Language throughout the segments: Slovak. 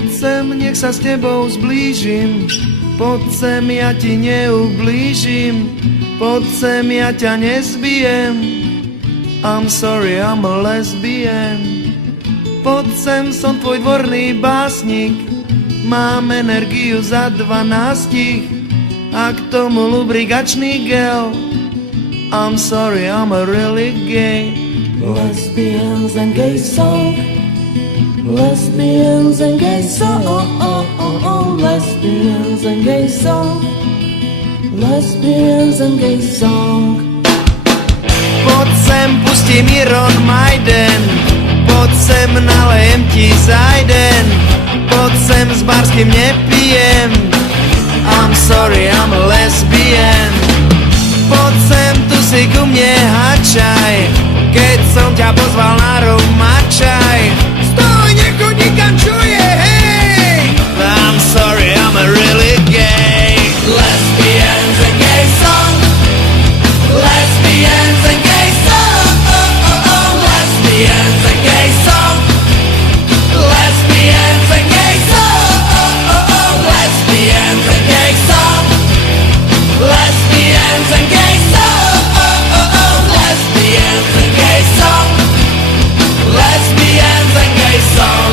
Poď sem, nech sa s tebou zblížim, poď sem, ja ti neublížim, poď sem, ja ťa nezbijem. I'm sorry, I'm a lesbian. Poď sem, som tvoj dvorný básnik, mám energiu za 12 a k tomu lubrikačný gel. I'm sorry, I'm a really gay. Lesbians and gay song, lesbians and gay song, lesbians and gay song, lesbians and gay song. Poď sem, pustím Iron Maiden, poď sem, nalejem ti zajden, poď sem, s barským nepijem. I'm sorry, I'm a lesbian. Poď sem, tu si ku mne hačaj, keď som ťa pozval na rumačaj. Stoj, nech ho nikam čuje, hej! I'm sorry, I'm a really gay. Lesbians and gay song, lesbians and gay song, lesbians and gay song, lesbians and gay song, lesbians and gay song, lesbians and gay song, lesbians and gay song, lesbians and gay song.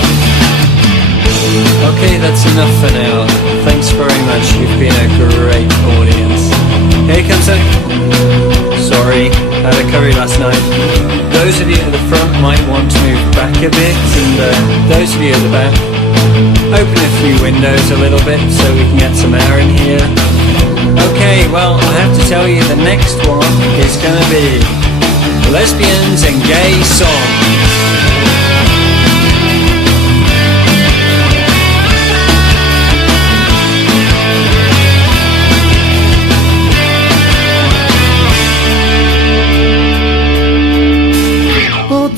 Okay, that's enough for now. Thanks very much, you've been a great audience. Here comes a... Sorry, had a curry last night. Those of you at the front might want to move back a bit, and those of you at the back, open a few windows a little bit so we can get some air in here. Okay, well, I have to tell you the next one is gonna be Lesbians and Gay Song.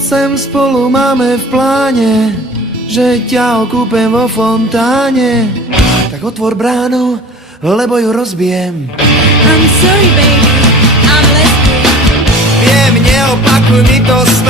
Sem spolu máme v pláne, že ťa okúpem vo fontáne. Tak otvor bránu, lebo ju rozbijem. I'm sorry baby, I'm lesbian. Viem, neopakuj mi to stále.